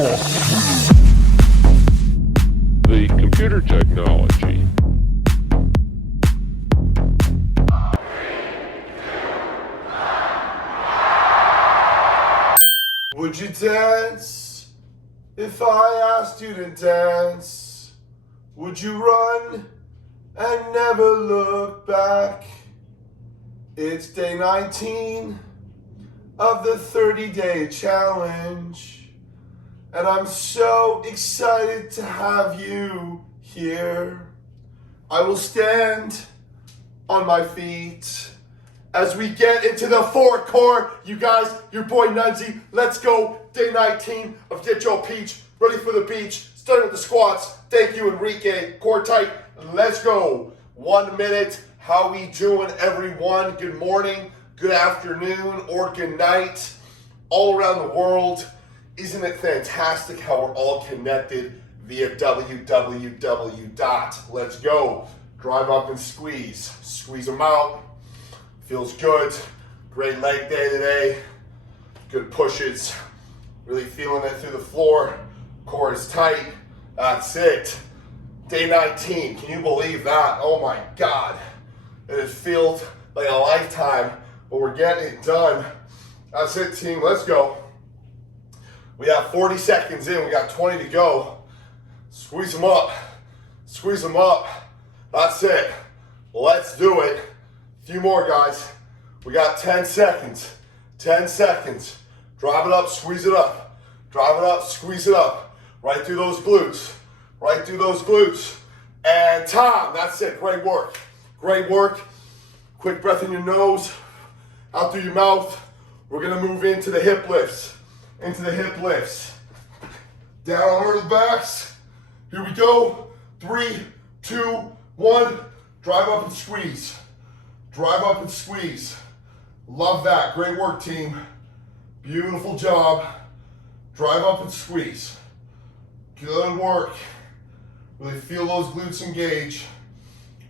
The computer technology. Would you dance if I asked you to dance? Would you run and never look back? It's day 19 of the 30-day challenge, and I'm so excited to have you here. I will stand on my feet as we get into the fourth core. You guys, your boy Nunzi, let's go. Day 19 of Get Your Peach, ready for the beach. Starting with the squats. Thank you, Enrique. Core tight, let's go. 1 minute. How we doing, everyone? Good morning, good afternoon, or good night, all around the world. Isn't it fantastic how we're all connected via www. Let's go. Drive up and squeeze. Squeeze them out. Feels good. Great leg day today. Good pushes. Really feeling it through the floor. Core is tight. That's it. Day 19. Can you believe that? Oh my God. It has felt like a lifetime, but we're getting it done. That's it, team. Let's go. We have 40 seconds in. We got 20 to go. Squeeze them up. Squeeze them up. That's it. Let's do it. A few more, guys. We got 10 seconds. 10 seconds. Drive it up, squeeze it up. Drive it up, squeeze it up. Right through those glutes. Right through those glutes. And time. That's it. Great work. Great work. Quick breath in your nose, out through your mouth. We're gonna move into the hip lifts. Into the hip lifts. Down on our backs. Here we go. 3, 2, 1. Drive up and squeeze. Drive up and squeeze. Love that. Great work, team. Beautiful job. Drive up and squeeze. Good work. Really feel those glutes engage.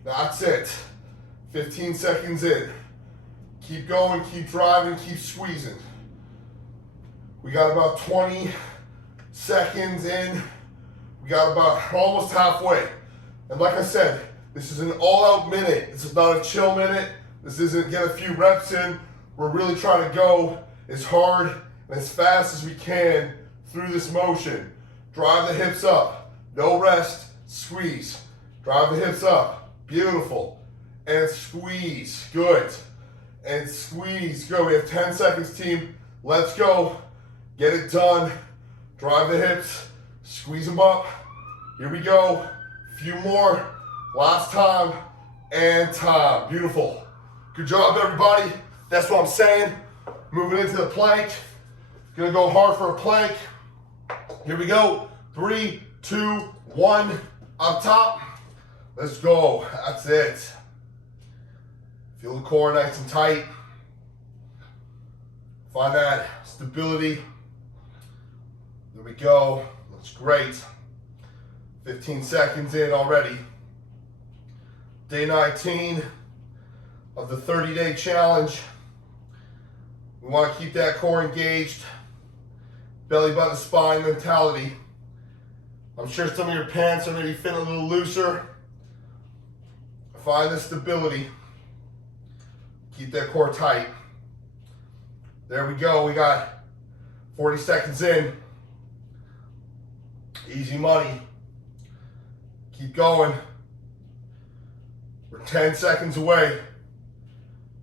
That's it. 15 seconds in. Keep going, keep driving, keep squeezing. We got about 20 seconds in. We got about almost halfway. And like I said, this is an all-out minute. This is not a chill minute. This isn't get a few reps in. We're really trying to go as hard and as fast as we can through this motion. Drive the hips up. No rest. Squeeze. Drive the hips up. Beautiful. And squeeze. Good. And squeeze. Good. We have 10 seconds, team. Let's go. Get it done. Drive the hips. Squeeze them up. Here we go. A few more. Last time. And time. Beautiful. Good job, everybody. That's what I'm saying. Moving into the plank. Gonna go hard for a plank. Here we go. 3, 2, 1. Up top. Let's go. That's it. Feel the core nice and tight. Find that stability. There we go. Looks great. 15 seconds in already. Day 19 of the 30-day challenge. We want to keep that core engaged. Belly button spine mentality. I'm sure some of your pants are maybe fitting a little looser. Find the stability. Keep that core tight. There we go. We got 40 seconds in. Easy money. Keep going. We're 10 seconds away.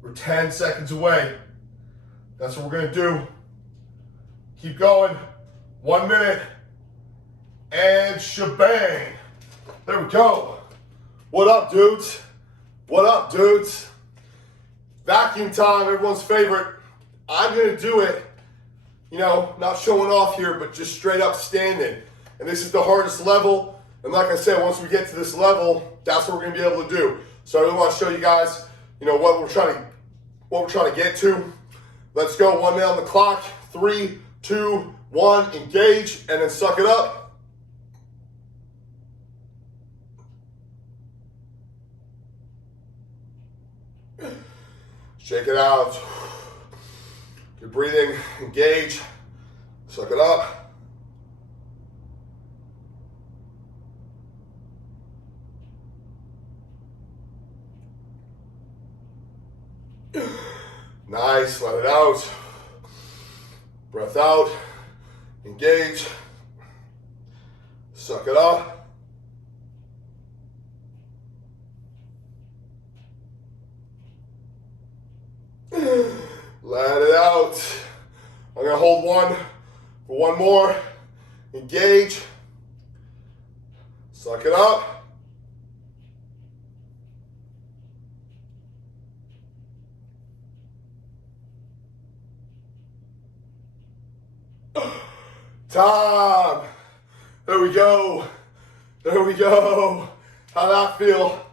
We're 10 seconds away. That's what we're going to do. Keep going. 1 minute. And shebang. There we go. What up, dudes? What up, dudes? Vacuum time, everyone's favorite. I'm gonna do it, you know, not showing off here, but just straight up standing. And this is the hardest level. And like I said, once we get to this level, that's what we're gonna be able to do. So I really want to show you guys, you know, what we're trying to get to. Let's go. 1 minute on the clock. 3, 2, 1. Engage, and then suck it up. Shake it out. Good breathing. Engage. Suck it up. Nice, let it out. Breath out, engage, suck it up. Let it out. I'm gonna hold one for one more. Engage, suck it up. Time. There we go. There we go. How'd that feel?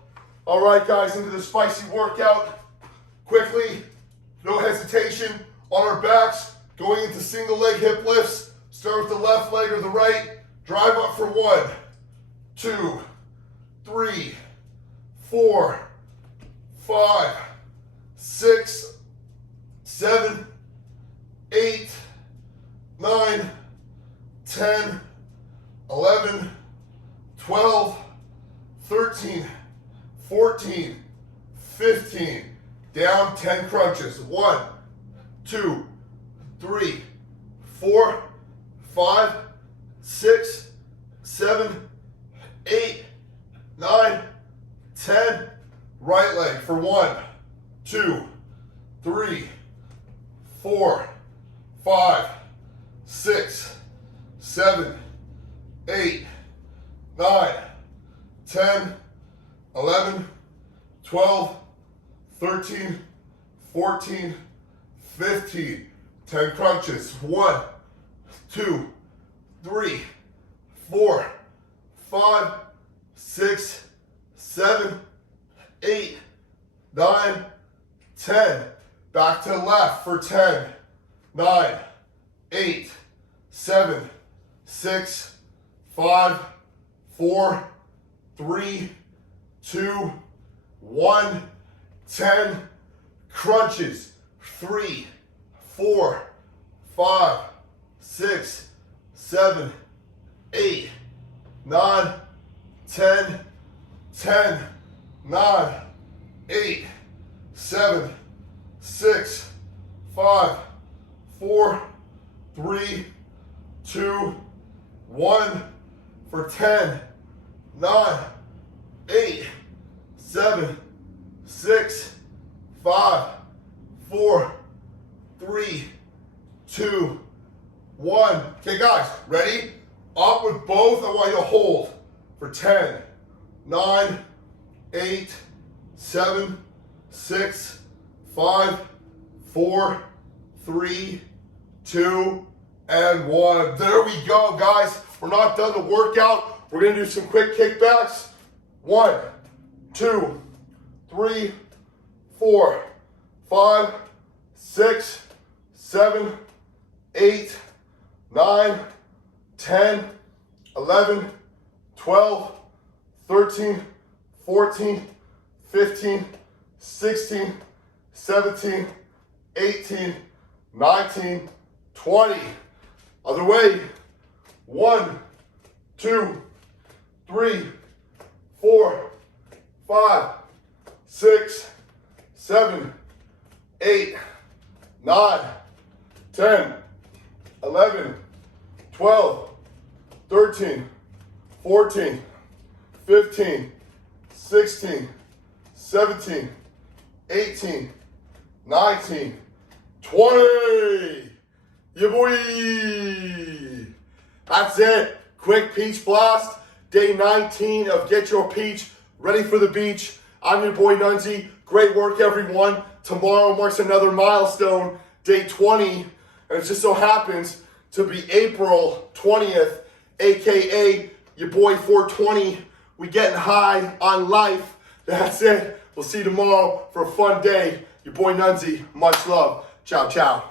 All right, guys, into the spicy workout. Quickly, no hesitation, on our backs, going into single leg hip lifts. Start with the left leg or the right. Drive up for 1, 2, 3, 4, 5, 6, 7, 8, 9, 10, 11, 12, 13, 14, 15. Down 10 crunches. 1, 2, 3, 4, 5, 6, 7, 8, 9, 10. Right leg for 1, 2, 3, 4, 5, 6, 7, 8, 9, 10, 11, 12, 13, 14, 15. 10 crunches. 1, 2, 3, 4, 5, 6, 7, 8, 9, 10. Back to the left for 10, 9, 8, 7, 6, 5, 4, 3, 2, 1, 10. Crunches. 3, 4, 5, 6, 7, 8, 9, 10, 10, 9, 8, 7, 6, 5, 4, 3, 2, 1 for 10, 9, 8, 7, 6, 5, 4, 3, 2, 1. Okay, guys, ready? Up with both. I want you to hold for 10, 9, 8, 7, 6, 5, 4, 3, 2, and 1. There we go, guys. We're not done the workout. We're gonna do some quick kickbacks. 1, 2, 3, 4, 5, 6, 7, 8, 9, 10, 11, 12, 13, 14, 15, 16, 17, 18, 19, 20. Other way. 1, 2, 3, 4, 5, 6, 7, 8, 9, 10, 11, 12, 13, 14, 15, 16, 17, 18, 19, 20. Yeah, boy. That's it. Quick peach blast. Day 19 of Get Your Peach. Ready for the beach. I'm your boy Nunzi. Great work, everyone. Tomorrow marks another milestone, day 20. And it just so happens to be April 20th, aka your boy 420. We getting high on life. That's it. We'll see you tomorrow for a fun day. Your boy Nunzi. Much love. Ciao, ciao.